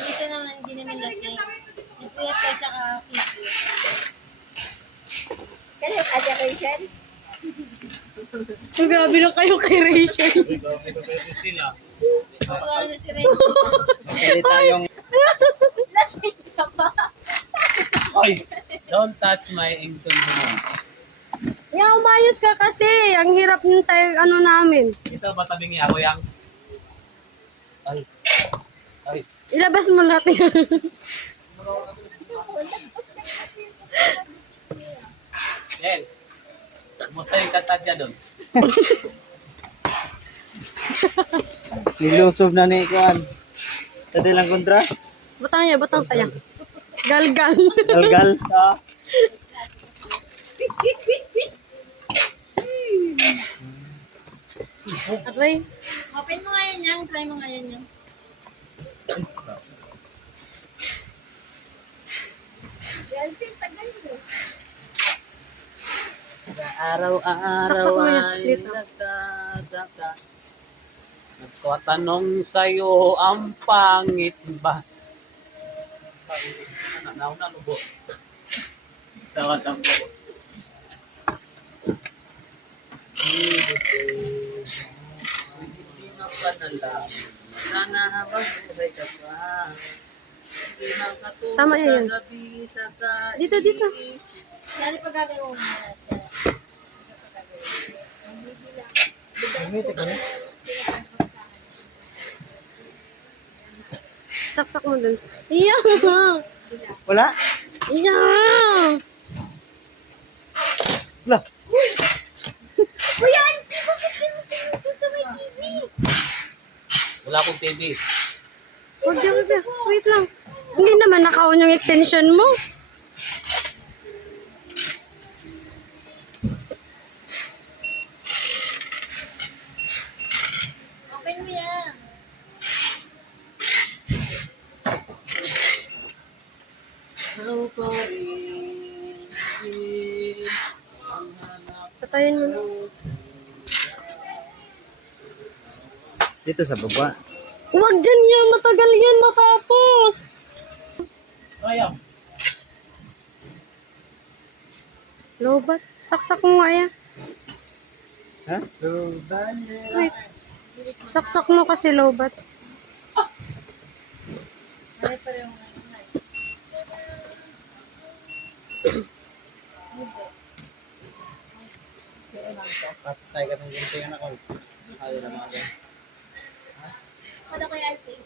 Isa naman, hindi naman lasing. Nagpuyat ka siya ka-kiki. Kaya Ate Rachel? So, grabe na kayo kay Rachel. Sila. Kapag na si Rachel. Salita yung... Lasing ka ba? Oy! Don't touch my incontinent. Yeah, umayos ka kasi. Ang hirap nun sa ano namin. Ito ba tabing niya ako yang? Ay. Ay. Ilabas mo lahat yan. Del. Kumusta yung tatadya doon? Nilusob na ni Kuan. Tadi lang kontra. Butang niya, butang saya. Galgal. Galgal. Aray. Open mo nga yan yan. Try mo nga yan yan. Araw-araw Saksak mo yan, ay dito. nagdadaka. Nagtatanong sa'yo ang pangit ba? Ano na lubo? Tawad ang lubo. Hindi na pa nalang. Sana habang sabay ka pa. Hindi na katulad Tama yan. sa gabi sa tayo. Dito, dito. Yan yung pagkagano mo na. Saksak mo dun. Iya. Wala? Iya. Lah. Kuya, hindi ko kasi ito sa may TV. Wala akong TV. Huwag yan, huwag yan. Wait lang. Hindi naman naka-on yung extension mo. Open mo yan. Ikaw pa rin ang hanap Patayin mo na. Dito sa baba. Huwag dyan yan. Matagal yan matapos. Ayaw. Lobat. Saksak mo nga yan. Ha? So, dali. Wait. Saksak mo kasi lobat. Ay, pareho nga. Patay ka ng ginto yan ako. Ayaw na mga ganyan. Ano kaya Alfie?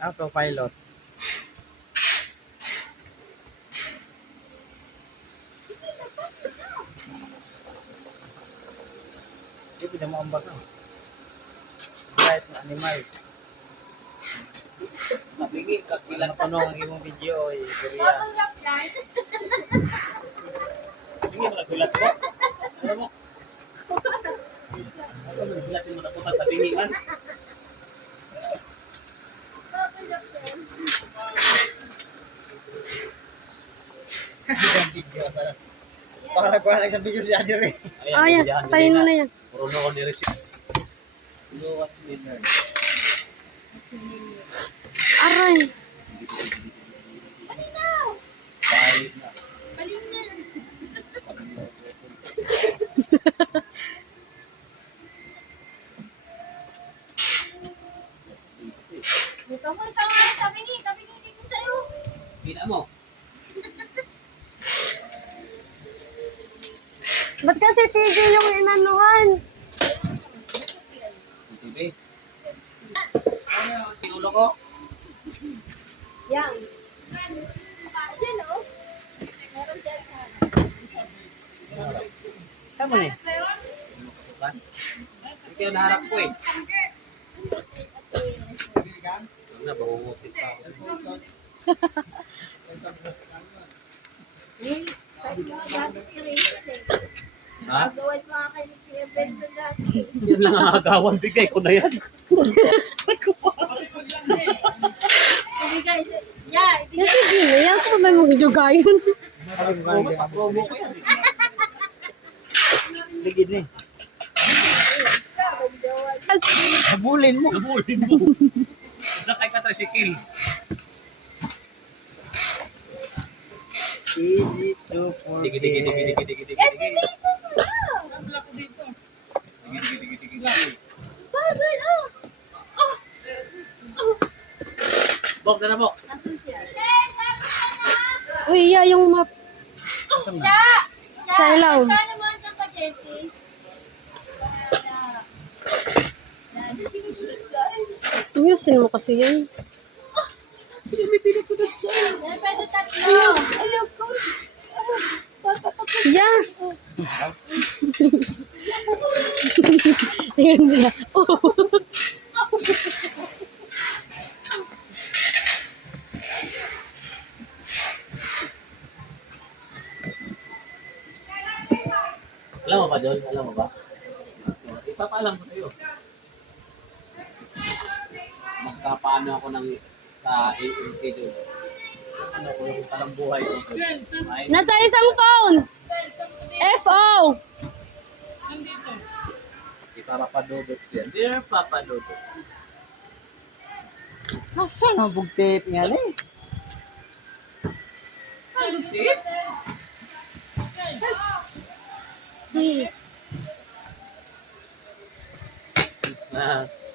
Autopilot. Hindi pinamaambak na. Bright na animal. Mabingi, kakilan Ilan pa ang imong video ay Korea. Bubble wrap yan. Hindi mo nagulat ko. Alam mo? Ano mo nagulatin mo na puta sa bingian? Bubble wrap yan. Isang video sa para nagkuha lang sa video si Adire. Ah, yan. Patayin mo na yan. Puro na ko ni-receive. Hello, what's dinner? Aray. Bye na. Balik na. Ikaw mo, tabingi dito sa'yo. Gina mo. Ba't kasi TV yung inanuhan? TV. Pinulo ko. Yan. Yan o. Meron dyan sa... Tama ni. Kan? Hindi ko naharap ko eh. Huwag na, bangungutin pa ako. Ha? Gawin mga kayo ni Kuya Benzo dati. Yan lang ang agawan. Bigay ko na yan. Ibigay. Yeah, ibigay. Kasi gino, yan ko ba mong idugayin? Promo ko yan. Ligid ni. Habulin mo. Nabulin mo. Sakay ka to si Kill. Easy to Digi, digi, digi, digi, digi, digi, digi. Digi, digi, digi, digi. Bok na na, Bok. Asan siya? Uy, iya yung map Siya! sa ilaw. Kano mo ang pasyente? Ayusin mo kasi yan. Yan, pwede tatlo. Ayaw ko. Yeah. Ayan nila. Oh. Alam mo ba, John? Alam mo ba? Ipapaalam ko sa'yo. Magpapaano ako ng sa AMK doon. Ano ko yung parang buhay ko. Ay, Nasa isang phone. FO. si Papa Padodots yan. Dear Papa Dodots. Nasaan ang bugtip nga na eh?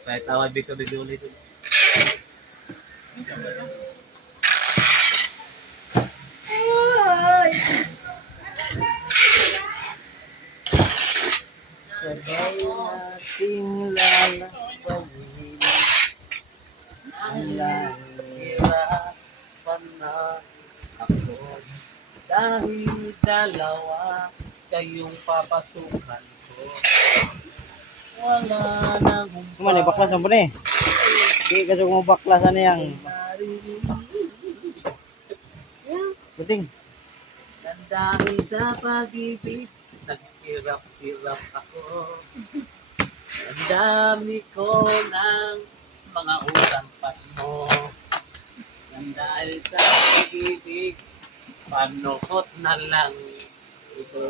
Kahit tawag di sa video ulit. Sabay nating lalakbayin. Ang lahirapan na ako. Dahil dalawa kayong papasukan ko. Wala nang Kuman eh, baklasan mo na eh. Di kasi kung baklasan na yang. Buting. Dan dahil sa pag-ibig, naghirap-hirap ako. Ang dami ko ng mga utang pas mo. Dan dahil sa pag-ibig, panukot na lang ito.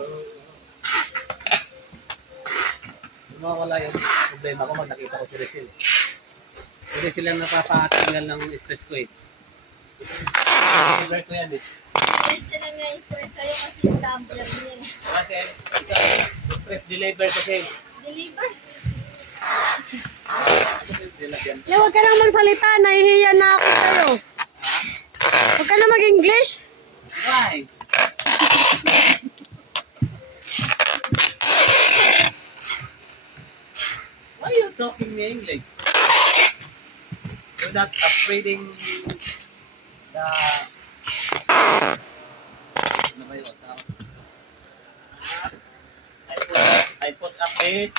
Wala yung problema ko pag nakita ko si Rachel. Si Rachel ang napapatanggal ng stress ko eh. Stress ko yan eh. Siya lang na-stress sa'yo kasi yung tumbler niya. Kasi, stress deliver kasi. Deliver. Yeah, huwag ka nang magsalita. Nahihiya na ako sa'yo. Huwag ka na mag-English. Why? Why are you talking me English? You're not afraid the... Ano ba yun? I put up this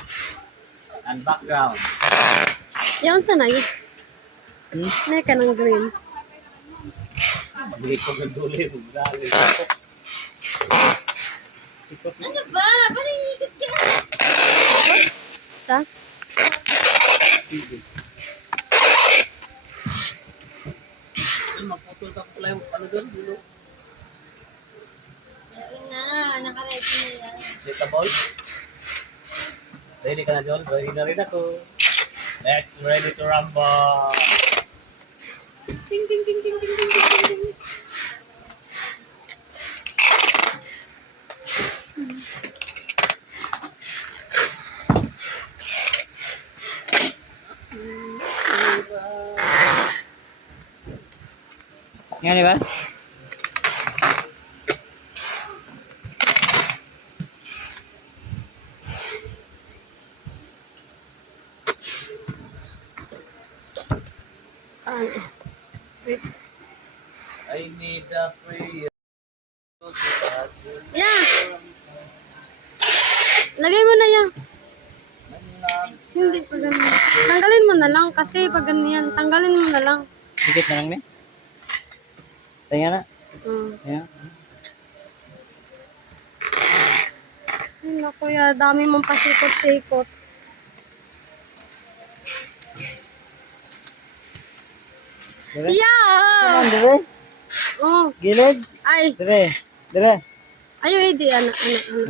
and background. Yan sa na yun. May ka ng green. Hindi ko nagduli. Galing. Ano ba? Panikot ka. Sa? Magputol ka pala yung ano doon. Meron na. Nakaready na yan. Dita ball. Ready ka na, John? Ready na rin ako. Let's ready to rumble. Ding, ding, ding, ding, ding, ding, ding, ding. Nga di ba? I need a prayer. Yeah. Lagay mo na yan. Hindi pa ganun. Tanggalin mo na lang kasi pag ganyan. Tanggalin mo na lang. Dikit na lang ni. Tingnan na. Hmm. Ayan. Ay, naku, ya, dami mong pasikot-sikot. Dire. Yeah! Saan dire? Oh, Gilid? ay, Dire. Dire. ayo, di, anak.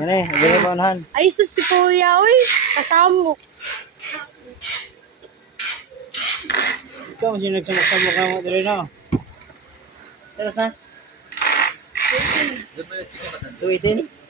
Yan dire pa unahan. Ay, sus, si kuya, uy, kasamok. Ikaw mo sino nagsamok-samok na mo dire no? Teras na? 218?